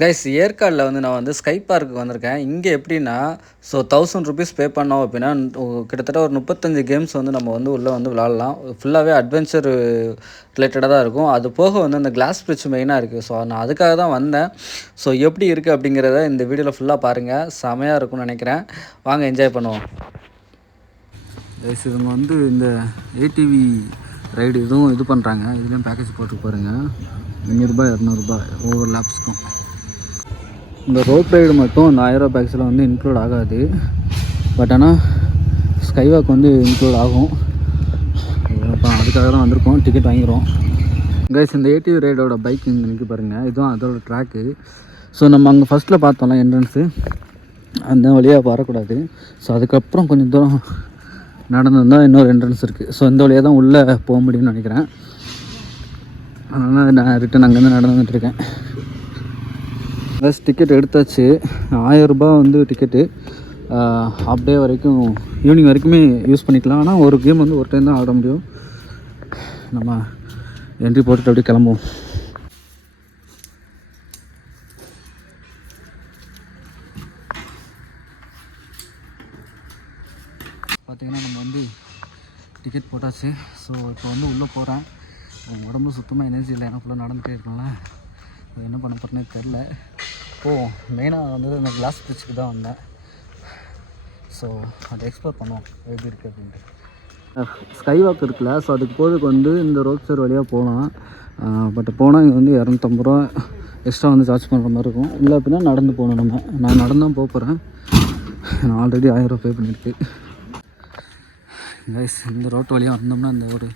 Guys ஏற்காடில் வந்து நான் வந்து ஸ்கை பார்க்குக்கு வந்திருக்கேன். இங்கே எப்படின்னா ஸோ 1000 ருபீஸ் பே பண்ணோம் அப்படின்னா கிட்டத்தட்ட ஒரு 35 கேம்ஸ் வந்து நம்ம வந்து உள்ளே வந்து விளாட்லாம். ஃபுல்லாகவே அட்வென்ச்சர் ரிலேட்டடாக தான் இருக்கும். அது போக வந்து அந்த கிளாஸ் பிரிட்ஜ் மெயினாக இருக்குது. ஸோ நான் அதுக்காக தான் வந்தேன். ஸோ எப்படி இருக்குது அப்படிங்கிறத இந்த வீடியோவில் ஃபுல்லாக பாருங்கள். செமையாக இருக்கும்னு நினைக்கிறேன். வாங்க என்ஜாய் பண்ணுவோம். கைஸ் இவங்க வந்து இந்த ஏடிவி ரைடு இதுவும் இது பண்ணுறாங்க. இதுலேயும் பேக்கேஜ் போட்டு பாருங்கள். 500 200 ஒவ்வொரு லேப்ஸ்க்கும். இந்த ரோப் ரைடு மட்டும் அந்த 1000 பேக்ஸில் வந்து இன்க்ளூட் ஆகாது. பட் ஆனால் ஸ்கைவாக் வந்து இன்க்ளூட் ஆகும். அப்போ அதுக்காக தான் வந்திருக்கோம். டிக்கெட் வாங்கிடுவோம். கைஸ் இந்த ஏடிவி ரைடோட பைக் இங்கே நிற்க பாருங்கள். இதுவும் அதோட ட்ராக்கு. ஸோ நம்ம அங்கே ஃபஸ்ட்டில் பார்த்தோம்ல என்ட்ரன்ஸு, அந்த வழியாக வரக்கூடாது. ஸோ அதுக்கப்புறம் கொஞ்சம் தூரம் நடந்து வந்தால் இன்னொரு என்ட்ரன்ஸ் இருக்குது. ஸோ இந்த வழியாக தான் உள்ளே போக முடியும்னு நினைக்கிறேன். அதனால் நான் ரிட்டன் அங்கேருந்து நடந்து வந்துட்டுருக்கேன். ப்ளஸ் டிக்கெட் எடுத்தாச்சு. 1000 ரூபா வந்து டிக்கெட்டு. ஹாஃப் டே வரைக்கும், ஈவினிங் வரைக்குமே யூஸ் பண்ணிக்கலாம். ஆனால் ஒரு கேம் வந்து ஒரு டைம் தான் ஆட முடியும். நம்ம என்ட்ரி போட்டுட்டு அப்படியே கிளம்புவோம். பார்த்திங்கன்னா நம்ம வந்து டிக்கெட் போட்டாச்சு. ஸோ இப்போ வந்து உள்ளே போகிறேன். உடம்பு சுத்தமாக எனர்ஜி இல்லை. ஏன்னா ஃபுல்லாக நடந்துகிட்டே இருக்கல. என்ன பண்ண போகிறேன்னே தெரில. மெயினாக வந்து இந்த கிளாஸ் பிரிட்ஜுக்கு தான் வந்தேன். ஸோ அதை எக்ஸ்ப்ளோர் பண்ணுவோம் எப்படி இருக்குது அப்படின்ட்டு. ஸ்கை வாக் இருக்குல்ல, ஸோ அதுக்கு போகிறதுக்கு வந்து இந்த ரோட் சைடு வழியாக போகலாம். பட் போனால் இங்கே வந்து 250 ரூபா எக்ஸ்ட்ரா வந்து சார்ஜ் பண்ணுற மாதிரி இருக்கும். இல்லை அப்படின்னா நடந்து போகணும். நான் நடந்து தான் போகிறேன். நான் ஆல்ரெடி 1000 ரூபா பே பண்ணியிருக்கு. கைஸ் இந்த ரோட்டு வழியாக வந்தோம்னா இந்த ஒரு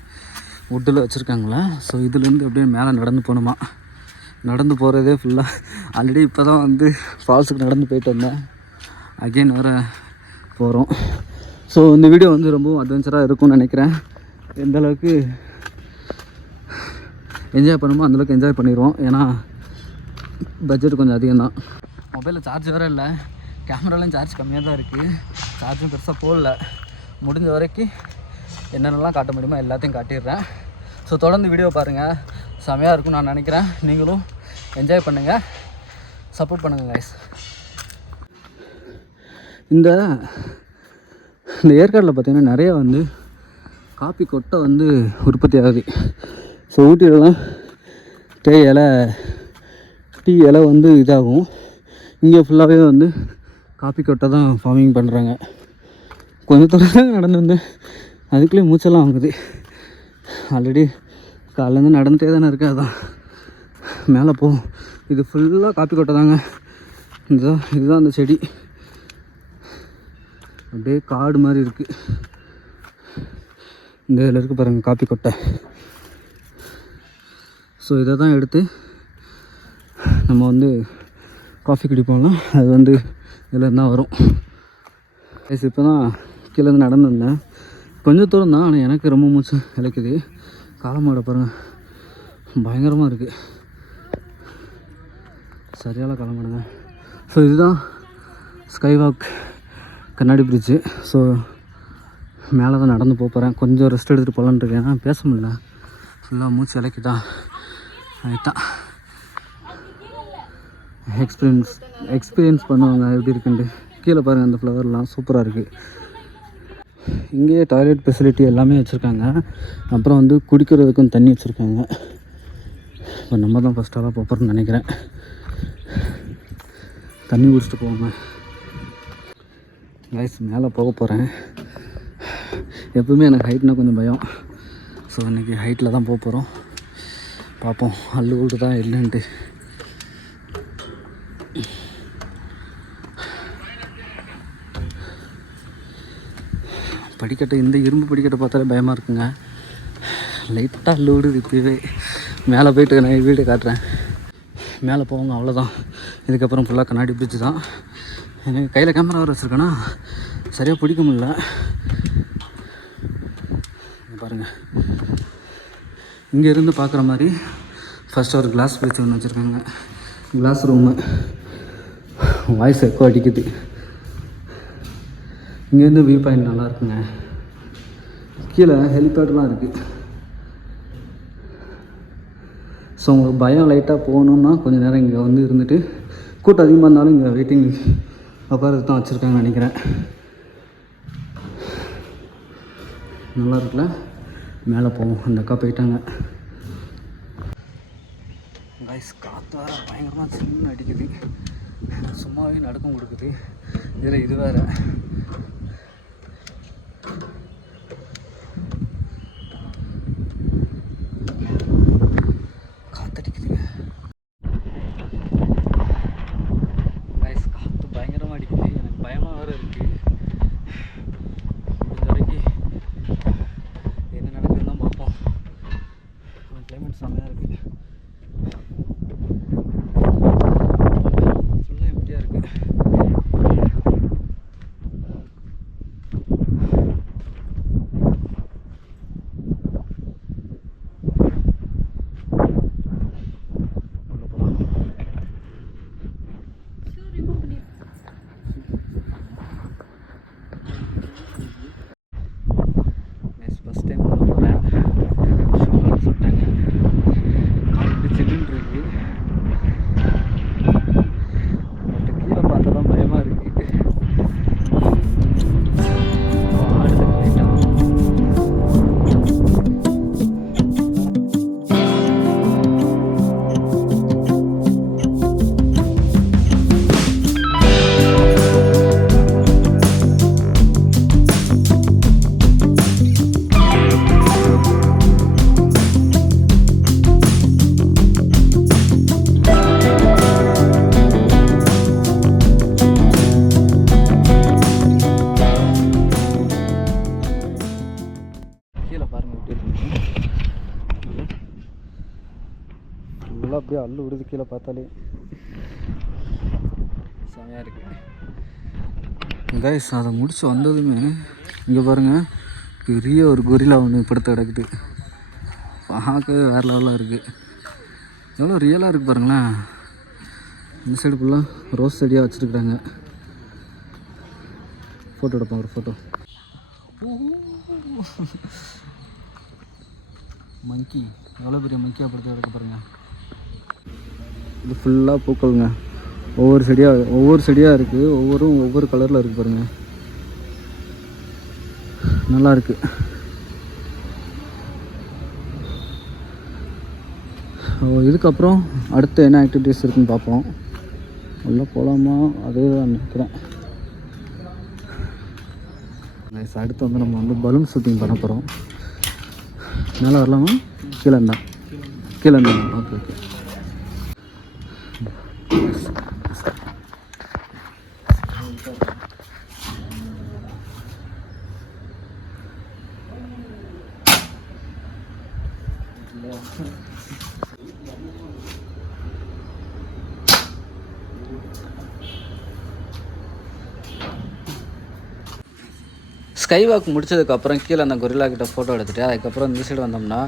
வுட்டில் வச்சுருக்காங்களே, ஸோ இதுலேருந்து அப்படியே மேலே நடந்து போகணுமா. நடந்து போகிறதே ஃபுல்லாக ஆல்ரெடி இப்போ தான் வந்து ஃபால்ஸுக்கு நடந்து போயிட்டு வந்தேன். அகெயின் வர போகிறோம். ஸோ இந்த வீடியோ வந்து ரொம்பவும் அட்வென்ச்சராக இருக்கும்னு நினைக்கிறேன். எந்தளவுக்கு என்ஜாய் பண்ணுமோ அந்தளவுக்கு என்ஜாய் பண்ணிடுவோம். ஏன்னா பட்ஜெட் கொஞ்சம் அதிகம்தான். மொபைலில் சார்ஜ் வேறு இல்லை. கேமராலையும் சார்ஜ் கம்மியாக தான் இருக்குது. சார்ஜும் பெருசாக போடல. முடிஞ்ச வரைக்கும் என்னென்னலாம் காட்ட முடியுமோ எல்லாத்தையும் காட்டிடுறேன். ஸோ தொடர்ந்து வீடியோ பாருங்கள். செமையாக இருக்கும்னு நான் நினைக்கிறேன். நீங்களும் என்ஜாய் பண்ணுங்கள், சப்போர்ட் பண்ணுங்கள் கைஸ். இந்த ஏற்காடில் பார்த்திங்கன்னா நிறையா வந்து காப்பி கொட்டை வந்து உற்பத்தி ஆகுது. ஸோ ஊட்டியிலலாம் தேய் இலை, டீ இலை வந்து இதாகும். இங்கே ஃபுல்லாகவே வந்து காப்பி கொட்டை தான் ஃபார்மிங் பண்ணுறாங்க. கொஞ்சம் தூரம் நடந்து வந்து அதுக்குள்ளேயே மூச்செல்லாம் வாங்குது. ஆல்ரெடி காலையிலேருந்து நடந்துகிட்டே தானே இருக்குது. அதான் மேலே போகும். இது ஃபுல்லாக காப்பி கொட்டை தாங்க. இதுதான் அந்த செடி. அப்படியே காடு மாதிரி இருக்குது. இந்த இதில் இருக்குது பாருங்கள் காப்பி கொட்டை. ஸோ இதை தான் எடுத்து நம்ம வந்து காஃபி குடிப்போம்னா அது வந்து இதில் தான் வரும். இப்போ தான் கீழேருந்து நடந்து வந்தேன். கொஞ்சம் தூரம் தான், ஆனால் எனக்கு ரொம்ப மூச்சு இழைக்குது. காலமாட பாருங்கள், பயங்கரமாக இருக்குது. சரியான காலமாடுங்க. ஸோ இதுதான் ஸ்கை வாக் கண்ணாடி பிரிட்ஜு. ஸோ மேலே தான் நடந்து போகிறேன். கொஞ்சம் ரெஸ்ட் எடுத்துகிட்டு போகலான்னு இருக்கேன். ஏன்னா பேச முடியல, ஃபுல்லாக மூச்சு இழைக்கிட்டான். அதுதான் எக்ஸ்பீரியன்ஸ் பண்ணுவாங்க எப்படி இருக்குன்ட்டு. கீழே பாருங்கள், அந்த ஃப்ளவர்லாம் சூப்பராக இருக்குது. இங்கேயே டாய்லெட் ஃபெசிலிட்டி எல்லாமே வச்சுருக்காங்க. அப்புறம் வந்து குடிக்கிறதுக்கும் தண்ணி வச்சுருக்காங்க. இப்போ நம்ம தான் ஃபஸ்ட்டாக போகிறோம்னு நினைக்கிறேன். தண்ணி குடிச்சிட்டு போவாங்க கைஸ். மேலே போக போகிறேன். எப்பவுமே எனக்கு ஹைட்னால் கொஞ்சம் பயம். ஸோ இன்றைக்கி ஹைட்டில் தான் போக போகிறோம். பார்ப்போம் அள்ளு விட்டு தான் இல்லைன்ட்டு. படிக்கட்டை, இந்த இரும்பு படிக்கட்டை பார்த்தாலே பயமாக இருக்குங்க. லைட்டாக அள்ளு விடுது. இப்போவே மேலே போய்ட்டு நான் வீடு காட்டுறேன். மேலே போவாங்க, அவ்வளோதான். இதுக்கப்புறம் ஃபுல்லாக கண்ணாடி பிரிட்ஜு தான். எனக்கு கையில் கேமரா வர வச்சுருக்கேன்னா சரியாக பிடிக்க முடியல. பாருங்கள், இங்கேருந்து பார்க்குற மாதிரி ஃபஸ்ட்டு ஒரு கிளாஸ் பிரிட்ஜ் ஒன்று வச்சுருக்காங்க. Class room. வாய்ஸ் எக்கோ அடிக்குது. இங்கேருந்து வியூ பாயிண்ட் நல்லா இருக்குங்க. கீழே ஹெலிபேட்லாம் இருக்குது. ஸோ உங்களுக்கு பயம் லைட்டாக போகணுன்னா கொஞ்சம் நேரம் இங்கே வந்து இருந்துட்டு கூட்டம் அதிகமாக இருந்தாலும் இங்கே வெயிட்டிங் உட்காரது தான் வச்சுருக்காங்கன்னு நினைக்கிறேன். நல்லா இருக்குல்ல. மேலே போவோம். அந்த அக்கா போயிட்டாங்க. கைஸ் காற்று வேறு பயங்கரமாக சின்ன அடிக்குது. சும்மாவே நடுக்கம் கொடுக்குது. இதில் இது வேறு. காற்றடிக்குதுங்க. கைஸ் காற்று பயங்கரமாக அடிக்குது. எனக்கு பயமாக வேறு இருக்குது. முடிஞ்ச வரைக்கும் என்ன நடக்குதுன்னு தான் பார்ப்போம். கிளைமேட் செம்மையாக இருக்குது. ஃபுல்லாக எம்டியாக இருக்குது. ஃபஸ்ட் டைம் போகிறேன். சொல்லிட்டாங்க காட்டு சில்லுன்னு இருக்குது. பட் கீழே பார்த்தா தான் பயமாக இருக்குது. ஆடுது லைட்டாக. கீழே பாருங்கள் எப்படி இருக்கு. ஃபுல்லாக அப்படியே அள்ளு விடுது கீழே பார்த்தாலே. செமையாக இருக்குது. கைஸ் அதை முடிச்சு வந்ததுமே இங்கே பாருங்கள் பெரிய ஒரு கொரில்லா ஒன்று படுத்து கிடக்குது. பார்க்கவே வேறு லெவலாக இருக்குது. எவ்வளோ ரியலாக இருக்குது பாருங்களேன். இந்த சைடு ஃபுல்லாக ரோஸ் செடியாக வச்சுருக்குறாங்க. ஃபோட்டோ எடுப்போம் ஒரு ஃபோட்டோ. மங்கி எவ்வளோ பெரிய மங்கியாக படுத்து கிடக்க பாருங்கள். இது ஃபுல்லாக பூக்கள்ங்க. ஒவ்வொரு செடியாக இருக்குது. ஒவ்வொரு கலரில் இருக்குது பாருங்கள். நல்லா இருக்குது. இதுக்கப்புறம் அடுத்து என்ன ஆக்டிவிட்டீஸ் இருக்குன்னு பார்ப்போம். உள்ளே போகலாமா? அதே தான் நினைக்கிறேன். அடுத்து வந்து நம்ம வந்து பலூன் ஷூட்டிங் பண்ண போகிறோம். மேலே வரலாமா? கீழே இருந்தா ஓகே ஓகே. ஸ்கை வாக் முடிச்சதுக்கப்புறம் கீழே அந்த கொரில்லா கிட்ட ஃபோட்டோ எடுத்துகிட்டு அதுக்கப்புறம் இந்த சைடு வந்தோம்னா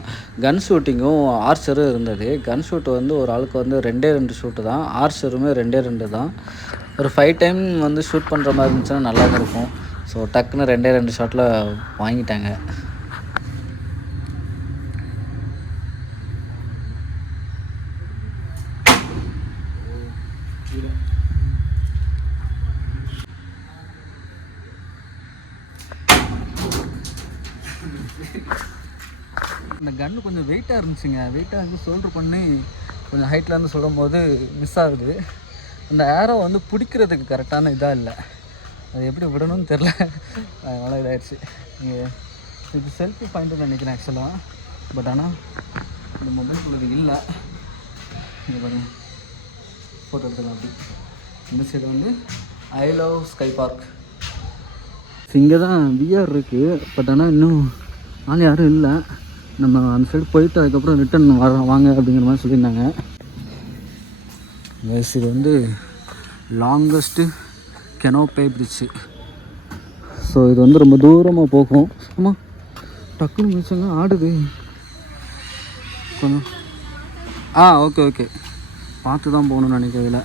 கன் ஷூட்டிங்கும் ஆர்ச்சரும் இருந்தது. கன் ஷூட் வந்து ஒரு ஆளுக்கு வந்து 2 ஷூட்டு தான். ஆர்ச்சருமே 2 தான். ஒரு 5 டைம் வந்து ஷூட் பண்ணுற மாதிரி இருந்துச்சுன்னா நல்லா இருக்கும். ஸோ டக்குன்னு 2 ஷாட்டில் வாங்கிட்டாங்க. இந்த கன்று கொஞ்சம் வெயிட்டாக இருந்துச்சுங்க. வெயிட்டாக இருந்து ஷோல்டர் பண்ணி கொஞ்சம் ஹைட்டில் இருந்து சொல்லும் போது மிஸ் ஆகுது. அந்த ஏரோ வந்து பிடிக்கிறதுக்கு கரெக்டான இதாக இல்லை. அது எப்படி விடணும்னு தெரில. அவ்வளோ இதாகிடுச்சு. இங்கே இது செல்ஃபி பாயிண்ட்டுன்னு நினைக்கிறேன் ஆக்சுவலாக. பட் ஆனால் இந்த மொபைல்குள்ளது இல்லை. இங்கே பாருங்க ஃபோட்டோ எடுத்துக்கலாம். அப்படி இந்த சைடு வந்து ஐ லவ் ஸ்கை பார்க். இங்கே தான் விஆர் இருக்குது. பட் ஆனால் இன்னும் ஆள் யாரும் இல்லை. நம்ம அந்த சைடு போயிட்டு அதுக்கப்புறம் ரிட்டன் வாங்க அப்படிங்கிற மாதிரி சொல்லியிருந்தாங்க. இது வந்து லாங்கஸ்ட்டு கெனோபே பிரிட்ஜு. ஸோ இது வந்து ரொம்ப தூரமாக போகும். ஆமாம் டக்குன்னு மிச்சங்க ஆடுது கொஞ்சம். ஓகே ஓகே பார்த்து தான் போகணுன்னு நினைக்கிறதில்ல.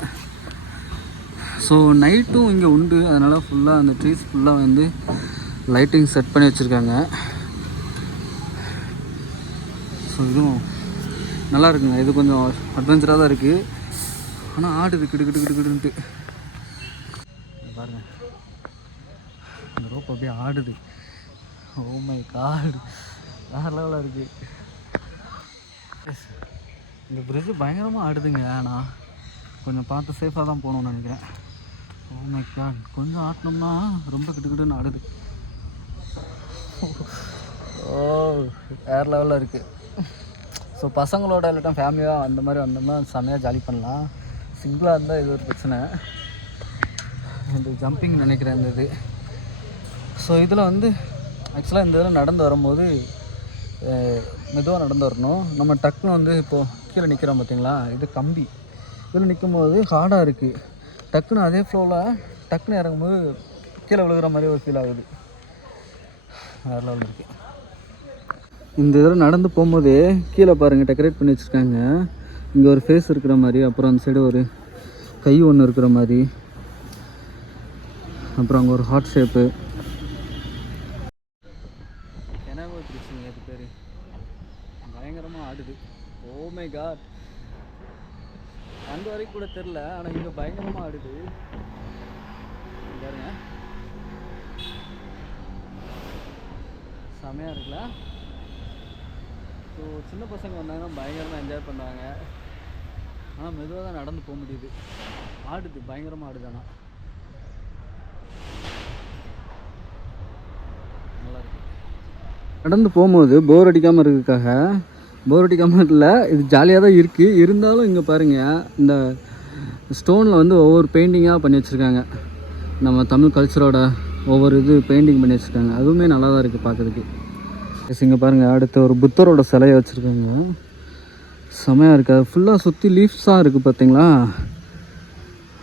ஸோ நைட்டும் இங்கே உண்டு. அதனால் ஃபுல்லாக அந்த ட்ரீஸ் ஃபுல்லாக வந்து லைட்டிங் செட் பண்ணி வச்சுருக்காங்க. ஸோ இதுவும் நல்லா இருக்குங்க. இது கொஞ்சம் அட்வென்ச்சராக தான் இருக்குது. ஆனால் ஆடுது கிடுக்கிட்டு பாருங்க, இந்த ரோப் அப்படியே ஆடுது. ஓ மை காட், வேறு லெவலில் இருக்குது. இந்த பிரிட்ஜு பயங்கரமாக ஆடுதுங்க. ஆனால் கொஞ்சம் பார்த்து சேஃபாக தான் போகணும்னு நினைக்கிறேன். ஓ மை காட், கொஞ்சம் ஆட்டினோம்னா ரொம்ப கிட்டுக்கிட்டுன்னு ஆடுது. ஓ வேறு லெவலில் இருக்குது. ஸோ பசங்களோட இல்லாட்டா ஃபேமிலியாக அந்த மாதிரி வந்தோம்னா செம்மையாக ஜாலி பண்ணலாம். சிங்கிளாக இருந்தால் இது ஒரு பிரச்சனை. இந்த ஜம்பிங் நினைக்கிறேன் இந்த இது. ஸோ இதில் வந்து ஆக்சுவலாக இந்த இதில் நடந்து வரும்போது மெதுவாக நடந்து வரணும். நம்ம டக்குன்னு வந்து இப்போது கீழே நிற்கிறோம் பார்த்தீங்களா, இது கம்பி. இதில் நிற்கும் போது ஹார்டாக இருக்குது. டக்குன்னு அதே ஃப்ளோவில் டக்குன்னு இறங்கும்போது கீழே விழுகிற மாதிரி ஒரு ஃபீல் ஆகுது. வேறு லெவலில் இருக்குது. இந்த இதில் நடந்து போகும்போதே கீழே பாருங்கள் டெக்கரேட் பண்ணி வச்சுருக்காங்க. இங்கே ஒரு ஃபேஸ் இருக்கிற மாதிரி, அப்புறம் அந்த சைடு ஒரு கை ஒன்று இருக்கிற மாதிரி, அப்புறம் அங்கே ஒரு ஹார்ட் ஷேப்பு. என்னவோ பிடிச்சிங்க அது பேர், பயங்கரமாக ஆடுது. ஓ மை காட், அங்கே வரைக்கும் கூட தெரில, ஆனால் இங்கே பயங்கரமாக ஆடுது பாருங்க. செமையாக இருக்குல்ல. ஸோ சின்ன பசங்க வந்தாங்கன்னா பயங்கரமாக என்ஜாய் பண்ணுவாங்க. ஆனால் மெதுவாக தான் நடந்து போக முடியுது. ஆடுது, பயங்கரமாக ஆடுது. ஆனால் நல்லாயிருக்கு. நடந்து போகும்போது போர் அடிக்காமல் இருக்கிறதுக்காக, போர் அடிக்காமல் இல்லை, இது ஜாலியாக தான் இருக்குது. இருந்தாலும் இங்கே பாருங்கள், இந்த ஸ்டோனில் வந்து ஒவ்வொரு பெயிண்டிங்காக பண்ணி வச்சுருக்காங்க. நம்ம தமிழ் கல்ச்சரோட ஒவ்வொரு இது பெயிண்டிங் பண்ணி வச்சுருக்காங்க. அதுவுமே நல்லா தான் இருக்குது பார்க்குறதுக்கு. இங்கே பாருங்கள், அடுத்து ஒரு புத்தரோட சிலையை வச்சுருக்காங்க. செமையாக இருக்குது. அது ஃபுல்லாக சுற்றி லீவ்ஸாக இருக்குது பார்த்தீங்களா.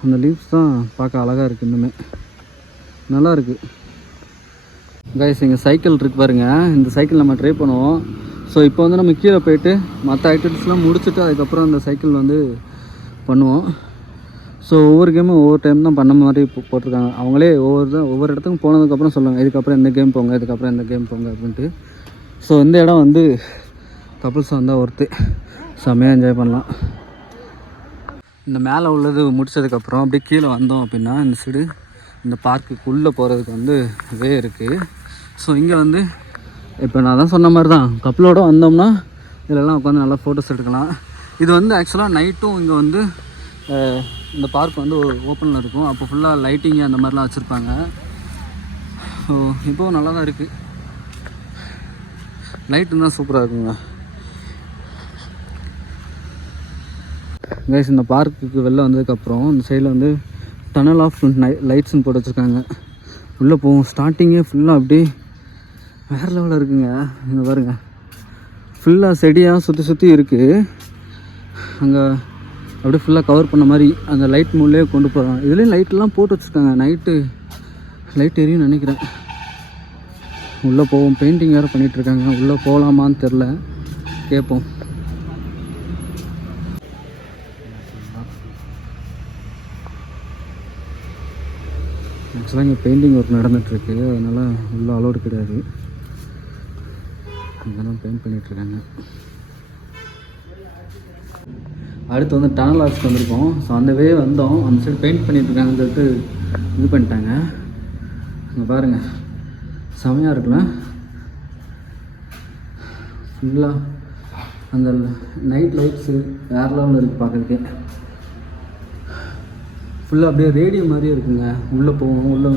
அந்த லீவ்ஸ் தான் பார்க்க அழகாக இருக்குது. இன்னுமே நல்லா இருக்குது. கைஸ், இங்கே சைக்கிள் இருக்குது பாருங்கள். இந்த சைக்கிள் நம்ம ட்ரை பண்ணுவோம். ஸோ இப்போ வந்து நம்ம கீழே போய்ட்டு மற்ற ஆக்டிவிட்டீஸ்லாம் முடிச்சுட்டு அதுக்கப்புறம் அந்த சைக்கிள் வந்து பண்ணுவோம். ஸோ ஒவ்வொரு கேமும் ஒவ்வொரு டைம் தான் பண்ண மாதிரி போட்டிருக்காங்க. அவங்களே ஒவ்வொரு இடத்துக்கும் போனதுக்கப்புறம் சொல்லுவாங்க, இதுக்கப்புறம் இந்த கேம் போங்க, இதுக்கப்புறம் இந்த கேம் போங்க அப்படின்ட்டு. ஸோ இந்த இடம் வந்து கப்புள்ஸ் வந்தால் ஒருத்து செம்மையாக என்ஜாய் பண்ணலாம். இந்த மேலே உள்ளது முடித்ததுக்கப்புறம் அப்படியே கீழே வந்தோம் அப்படின்னா இந்த சைடு இந்த பார்க்குக்குள்ளே போகிறதுக்கு வந்து வே இருக்குது. ஸோ இங்கே வந்து இப்போ நான் தான் சொன்ன மாதிரி தான், கப்பலோடு வந்தோம்னா இதெல்லாம் உட்காந்து நல்லா ஃபோட்டோஸ் எடுக்கலாம். இது வந்து ஆக்சுவலாக நைட்டும் இங்கே வந்து இந்த பார்க் வந்து ஓப்பனில் இருக்கும். அப்போ ஃபுல்லாக லைட்டிங்கு அந்த மாதிரிலாம் வச்சுருப்பாங்க. ஸோ இப்போது நல்லா தான் இருக்குது. லைட்டு தான் சூப்பராக இருக்குங்க. கைஸ், இந்த பார்க்குக்கு வெளில வந்ததுக்கப்புறம் இந்த சைடில் வந்து டனல் ஆஃப் லைட்ஸ்ன்னு போட்டு வச்சுருக்காங்க. உள்ளே போவோம். ஸ்டார்டிங்கே ஃபுல்லாக அப்படியே வேறு லெவலில் இருக்குங்க. இங்கே பாருங்கள், ஃபுல்லாக செடியாக சுற்றி இருக்குது. அங்கே அப்படியே ஃபுல்லாக கவர் பண்ண மாதிரி அந்த லைட் மூலே கொண்டு போகிறாங்க. இதுலேயும் லைட்லாம் போட்டு வச்சுருக்காங்க. நைட்டு லைட் எரியும் நினைக்கிறேன். உள்ளே போவோம். பெயிண்டிங் வேறு பண்ணிகிட்ருக்காங்க. உள்ளே போகலாமான்னு தெரில, கேட்போம். ஆக்சுவலாக இங்கே பெயிண்டிங் ஒர்க் நடந்துகிட்ருக்கு. அதனால் உள்ளே அலோடு கிடையாது. இங்கே தான் பெயிண்ட் பண்ணிகிட்ருக்காங்க. அடுத்து வந்து டனல் ஆர்ட்ஸ்க்கு வந்திருக்கோம். ஸோ அந்த வே வந்தோம். அந்த சைடு பெயிண்ட் பண்ணிகிட்ருக்காங்கன்னு சொல்லிட்டு இது பண்ணிட்டாங்க. இங்கே பாருங்கள், செமையாக இருக்குல்ல. ஃபுல்லாக அந்த நைட் லைட்ஸு வேறு லெவலில் இருக்குது பார்க்குறதுக்கே. ஃபுல்லாக அப்படியே ரேடியோ மாதிரியே இருக்குங்க. உள்ளே போவோம். உள்ளே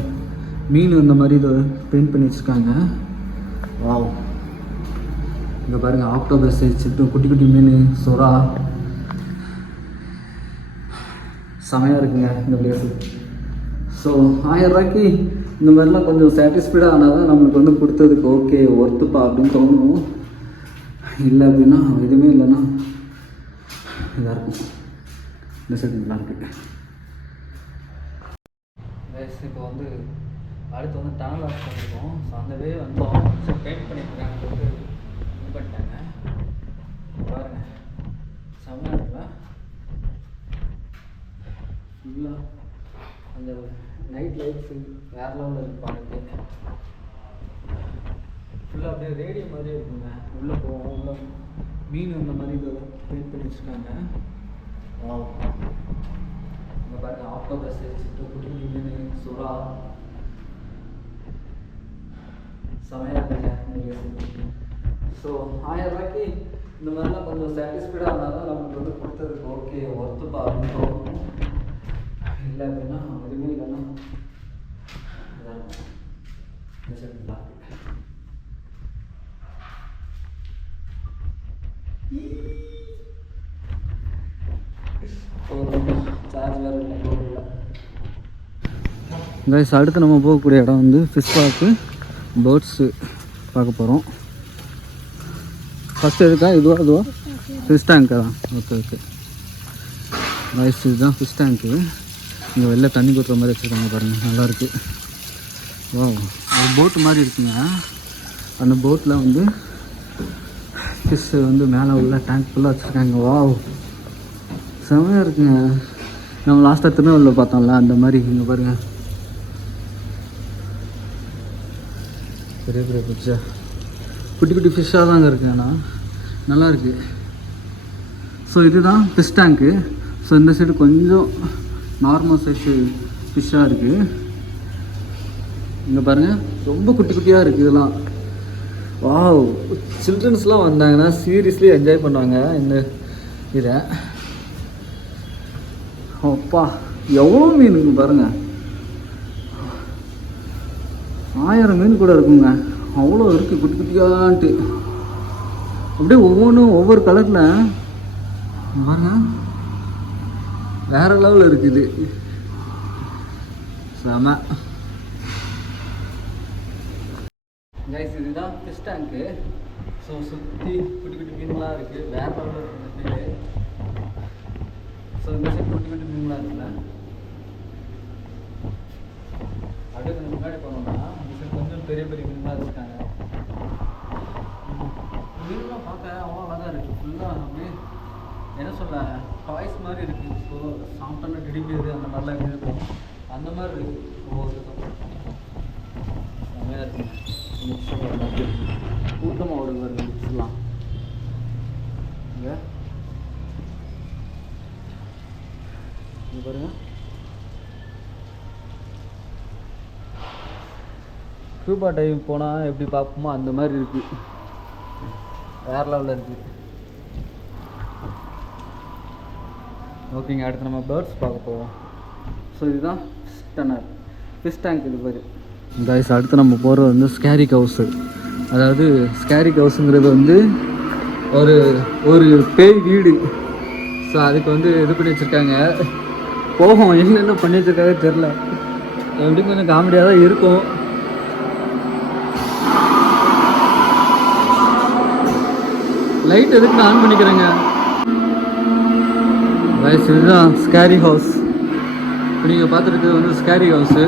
மீன் இந்த மாதிரி இதை பெயிண்ட் பண்ணி வச்சுருக்காங்க. வாவ், இங்கே பாருங்கள், ஆக்டோபஸ், சிட்டு, குட்டி குட்டி மீன், சொரா, செமையாக இருக்குங்க இந்த பிளேஸு. ஸோ 1000 ரூபாய்க்கு இந்த மாதிரிலாம் கொஞ்சம் சாட்டிஸ்ஃபைடாக ஆனால் தான் நம்மளுக்கு வந்து கொடுத்ததுக்கு ஓகே ஒர்த்துப்பா அப்படின்னு தோணும். இல்லை அப்படின்னா எதுவுமே இல்லைன்னா இதாக இருக்கும். இந்த சைடு நல்லா இருக்கு. இப்போ வந்து அடுத்து வந்து டனல் ஆஃப் பண்ணியிருக்கோம். ஸோ அந்த வே வந்தோம். ஸோ பெயிண்ட் பண்ணியிருக்காங்க, இது பண்ணிட்டாங்க. பாருங்க, செம்மையாக இருக்குல்ல. ஃபுல்லாக அந்த நைட் லைட்ஸு வேறு லெவலில் இருக்குது பார்க்குறதுக்கு. ஃபுல்லாக அப்படியே ரேடியோ மாதிரியே இருக்குங்க. உள்ளே போவோம். உள்ள மீன் அந்த மாதிரி இதை பெயிண்ட் பண்ணி வச்சுருக்காங்க. இங்கே பாருங்க ஆக்டோபஸ் வச்சுட்டு குட்டி குட்டி மீன் சுறா செமையாக இருக்குங்க உங்களுக்கு. ஸோ 1000 ரூபாய்க்கு இந்த மாதிரிலாம் கொஞ்சம் சாட்டிஸ்ஃபைடாக இருந்தால் தான் நம்மளுக்கு வந்து கொடுத்ததுக்கு ஓகே ஒர்த்துப்பா அப்படின்னு தோணும். இல்லை அப்படின்னா எதுவுமே இல்லைன்னா இதாக இருக்கும். சார்ஜ் வேறு இல்லை. கைஸ் அடுத்து நம்ம போகக்கூடிய இடம் வந்து ஃபிஷ் பார்க்கு பேர்ட்ஸு பார்க்க போகிறோம். ஃபஸ்ட்டு எதுக்கா அதுவா ஃபிஷ் டேங்க்கா? ஓகே ஓகே கைஸ் இதுதான் ஃபிஷ் டேங்க்கு. இங்கே வெளில தண்ணி கொட்டுற மாதிரி வச்சுருக்காங்க பாருங்கள், நல்லாயிருக்கு. ஓ ஒரு போட்டு மாதிரி இருக்குங்க. அந்த போட்டில் வந்து ஃபிஷ்ஷு வந்து மேலே உள்ள டேங்க் ஃபுல்லாக வச்சுருக்காங்க. வா செமையாக இருக்குங்க. நம்ம லாஸ்ட்டாக திருநெல்வேலியில் பார்த்தோம்ல அந்த மாதிரி இங்கே பாருங்கள் பெரிய பெரிய பிச்சா குட்டி குட்டி ஃபிஷ்ஷாக தாங்க இருக்குது. ஆனால் நல்லாயிருக்கு. ஸோ இதுதான் ஃபிஷ் டேங்க்கு. ஸோ இந்த சைடு கொஞ்சம் நார்மல் சைஸு ஃபிஷ்ஷாக இருக்குது. இங்கே பாருங்கள் ரொம்ப குட்டி குட்டியாக இருக்குது இதெல்லாம். வாவ் சில்ட்ரன்ஸ்லாம் வந்தாங்கன்னா சீரியஸ்லி என்ஜாய் பண்ணுவாங்க இந்த இதை. அப்பா எவ்வளோ மீனுங்க பாருங்கள், 1000 மீன் கூட இருக்குங்க. அவ்வளோ இருக்குது குட்டி குட்டியான்ட்டு. அப்படியே ஒவ்வொன்றும் ஒவ்வொரு கலரில் பாருங்க வேறு லெவலில் இருக்குது. செம கைஸ் இதுதான் ஃபிஷ் டேங்க்கு. ஸோ சுற்றி குட்டி குட்டி மீன்லாம் இருக்குது. வேறு லெவலில் இருக்குது மீன். ஸோ இந்த சைடு குட்டி குட்டி மீன்லாம் இருக்குல்ல. அப்படியே கொஞ்சம் முன்னாடி போனோம்னா இந்த சைடு கொஞ்சம் பெரிய பெரிய மீன்லாம் வச்சுருக்காங்க. மீன்லாம் பார்க்க அவ்வளோ அழகாக இருக்குது. ஃபுல்லாக அப்படியே என்ன சொல்ல டாய்ஸ் மாதிரி இருக்குது. ஸோ சாப்பிட்டோன்னா டிடிபியது அந்த மாதிரிலாம் எப்படி இருக்கும் அந்த மாதிரி இருக்குது. ஒவ்வொருத்தரும் செம்மையாக இருக்குங்க. கூட்டமாக ஓடுங்க வருது மிக்ஸ்லாம். இங்கே பாருங்க ஸ்கூபா டைவிங் போனால் எப்படி பார்ப்போமோ அந்த மாதிரி இருக்குது. வேறு லெவலில் இருக்குது. ஓகேங்க அடுத்து நம்ம பேர்ட்ஸ் பார்க்க போவோம். ஸோ இதுதான் ஃபிஷ் டேங்க் இது பேர். கைஸ் அடுத்து நம்ம போகிறது வந்து ஸ்கேரி கவுஸு. அதாவது ஸ்கேரி கவுஸுங்கிறது வந்து ஒரு ஒரு பேய் வீடு. ஸோ அதுக்கு வந்து இது பண்ணி வச்சுருக்காங்க. போகும் என்னென்ன பண்ணி வச்சுருக்காங்க தெரில. எப்படி கொஞ்சம் காமெடியாக தான் இருக்கும். லைட் எதுக்கு நான் ஆன் பண்ணிக்கிறேங்க. கைஸ் இதுதான் ஸ்கேரி ஹவுஸ். இப்போ நீங்கள் பார்த்துருக்கிறது வந்து ஸ்கேரி ஹவுஸு.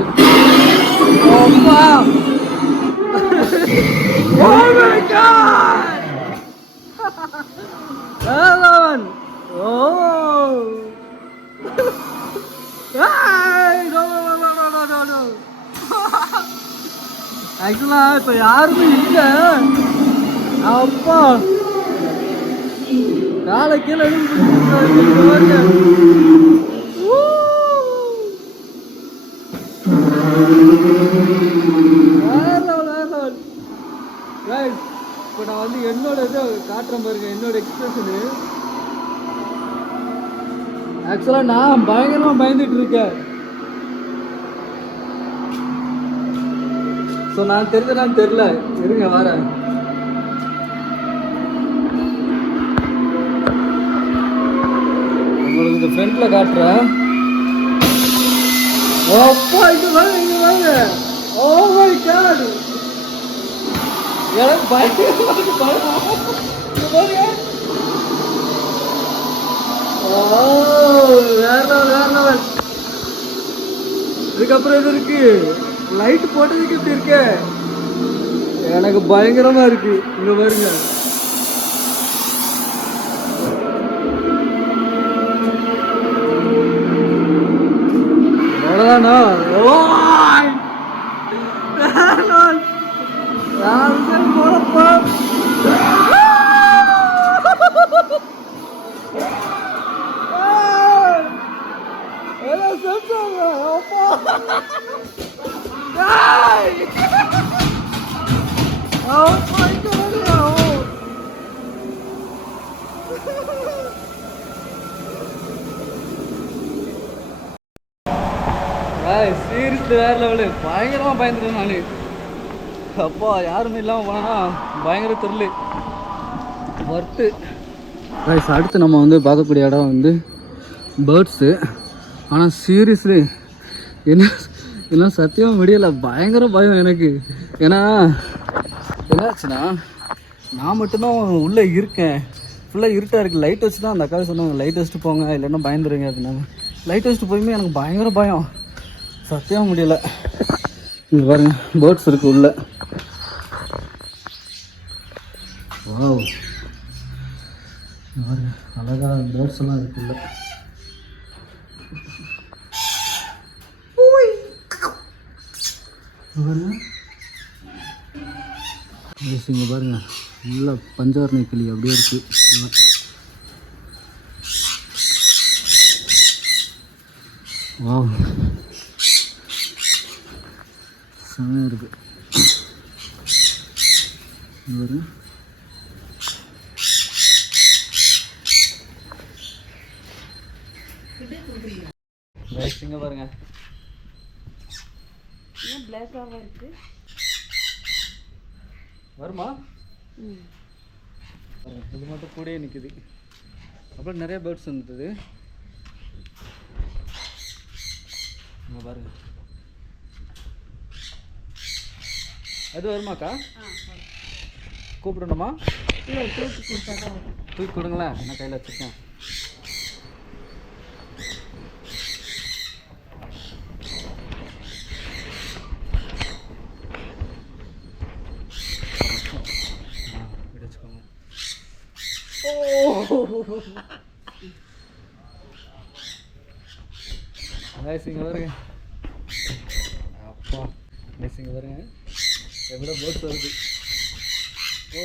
ஆக்சுவலா இப்போ யாருமே இல்லை. அப்பா காலை கீழே இப்போ நான் வந்து என்னோட இதை காட்டுறேன் பாருங்க, என்னோட எக்ஸ்பிரஷனு. ஆக்சுவலாக நான் பயங்கரமாக பயந்துட்டு இருக்கேன். ஸோ நான் தெரிஞ்சதான்னு தெரில, இருங்க வரேன். உங்களுக்கு இந்த ஃப்ரண்ட்டில் காட்டுறேன். அப்பா இங்கே வாங்க, இங்கே வாங்க. ஓ மை காட், எனக்கு இதுக்கப்புறம் இது இருக்கு, லைட் போட்டதுக்கு இப்படி இருக்கு. எனக்கு பயங்கரமா இருக்கு. இங்க பாருங்க, அவ்வளவுதானா? போறப்பா சீரியஸ்லி வேற லெவலு. பயங்கரமாக பயந்துட்டேன் நான். அப்பா யாருமே இல்லாமல் போனா பயங்கர திரில்லு ஒர்த்து. ரைஸ் அடுத்து நம்ம வந்து பார்க்கக்கூடிய இடம் வந்து பேர்ட்ஸு. ஆனால் சீரியஸ்லி என்ன சத்தியமாக முடியலை. பயங்கர பயம் எனக்கு. ஏன்னா என்னாச்சுன்னா நான் மட்டும்தான் உள்ளே இருக்கேன். ஃபுல்லாக இருட்டாக இருக்குது. லைட் வச்சு தான் அந்த அக்காவை சொன்னாங்க லைட் வச்சுட்டு போங்க இல்லைன்னா பயந்துருங்க அப்படின்னாங்க. லைட் வச்சுட்டு போயுமே எனக்கு பயங்கர பயம். சத்தியமாக முடியலை. இங்கே பாருங்க பேர்ட்ஸ் இருக்குது உள்ள. வாவ் பாருங்க அழகாக பேர்ட்ஸ் எல்லாம் இருக்குல்ல. இங்கே பாருங்க நல்லா பஞ்சாரணை கிளி அப்படியே இருக்குது. வாவ் செம்மையாக இருக்குது. பாருங்க இங்கே பாருங்க வருமா? இது மட்டும் கூடயே நிற்குது. அப்புறம் நிறைய பேர்ட்ஸ் இருந்தது. இங்கே பாருங்க அது வருமாக்கா? கூப்பிடணுமா? தூக்கி கொடுங்களேன், நான் கையில் வச்சுருக்கேன். இங்கே பாருங்க. அப்பா இங்கே பாருங்க எவ்வளோ போட்ஸ் வருது. ஓ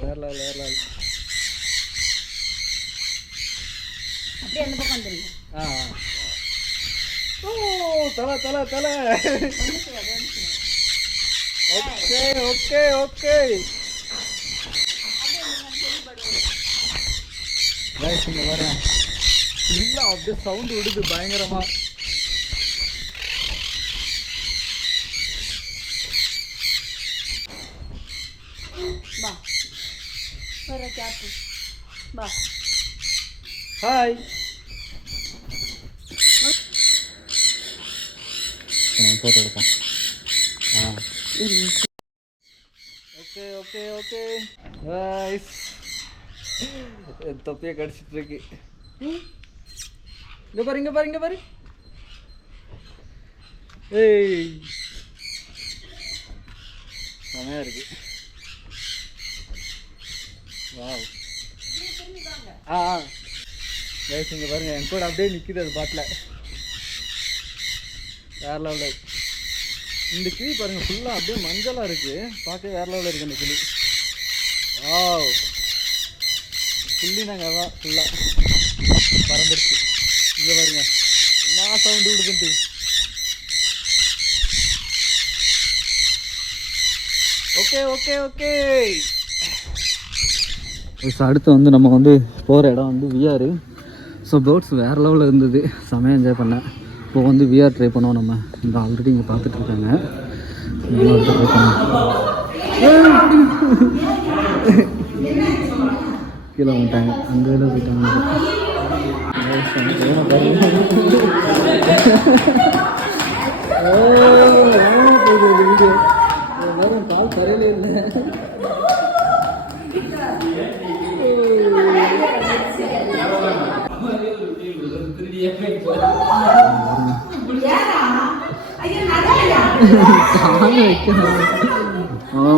வேற லெவல் வேற லெவல். அப்படியே அந்த பக்கம் வந்துருங்க. ஓ தலை தலை தலை. Okay okay okay. இங்கே வரேன் இல்லை அப்படியே சவுண்டு விடுது பயங்கரமா. ஹாய் ஃபோட்டோ எடுப்போம். ஓகே ஓகே ஓகே ரைஸ். தொப்பியை கடிச்சிட்டு இருக்கு. இங்கே பாரு இங்கே பாரு இங்கே பாரு. ஏய் செமையாக இருக்கு. வாவ் கைஸ் இங்கே பாருங்க என் கூட அப்படியே நிற்கிது அது பாட்டில். வேற லெவலில் இந்த கிளி பாருங்க ஃபுல்லாக அப்படியே மஞ்சளாக இருக்குது. பார்க்க வேற லெவலில் இருக்குது இந்த கிளி. வாவ் புள்ளி நாங்கள் அதான் ஃபுல்லாக பறந்துருச்சு. இங்கே பாருங்க என்ன சவுண்டு விடுதுன்ட்டு. Okay okay okay. அடுத்து வந்து நம்ம வந்து போகிற இடம் வந்து விஆர். ஸோ பேர்ட்ஸ் வேறு லெவலில் இருந்தது. செமையாக என்ஜாய் பண்ணேன். இப்போ வந்து விஆர் ட்ரை பண்ணுவோம். நம்ம இங்கே ஆல்ரெடி இங்கே பார்த்துட்ருக்காங்க. ட்ரை பண்ணுவோம். கீழே வந்துட்டாங்க. அந்த இதில் போயிட்டாங்க. கால் தரையிலே இல்லை.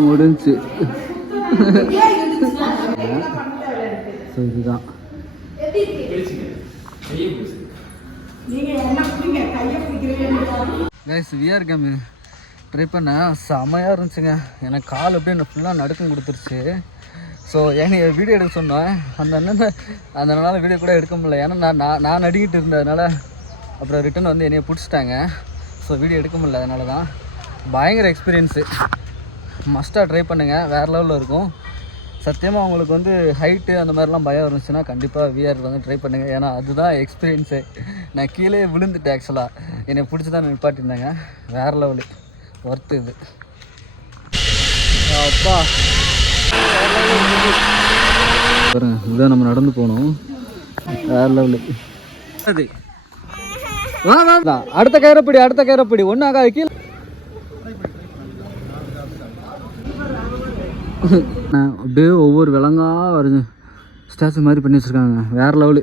முடிஞ்சு. ஸோ இதுதான் கைஸ் விஆர் கேம் ட்ரை பண்ணேன். செமையாக இருந்துச்சுங்க. எனக்கு கால் அப்படியே என்ன ஃபுல்லாக நடுக்கம் கொடுத்துருச்சு. ஸோ ஏன்னா வீடியோ எடுக்க சொன்னேன் அந்த அண்ணன். அதனால் வீடியோ கூட எடுக்க முடியல. ஏன்னா நான் நடிக்கிட்டு இருந்ததுனால அப்புறம் ரிட்டன் வந்து என்னையை பிடிச்சிட்டாங்க. ஸோ வீடியோ எடுக்க முடியல. அதனால தான் பயங்கர எக்ஸ்பீரியன்ஸு. மஸ்ட்டாக ட்ரை பண்ணுங்கள். வேறு லெவலில் இருக்கும். சத்தியமாக உங்களுக்கு வந்து ஹைட்டு அந்த மாதிரிலாம் பயம் இருந்துச்சுன்னா கண்டிப்பாக விஆர் வந்து ட்ரை பண்ணுங்கள். ஏன்னா அதுதான் எக்ஸ்பீரியன்ஸு. நான் கீழே விழுந்துட்டேன் ஆக்சுவலாக. என்னை பிடிச்சி தான் நிப்பாட்டியிருந்தாங்க. வேறு லெவலு ஒர்த்து இது. அப்பா பாருங்க, இதுதான் நம்ம நடந்து போகணும். வேறு லெவலு அது. வா வா, அடுத்த கயிறப்படி ஒன்றும் ஆகாது. கீழே அப்படியே ஒவ்வொரு விலங்கா வருது. ஸ்டாச்சு மாதிரி பண்ணி வச்சுருக்காங்க. வேறு லெவலு.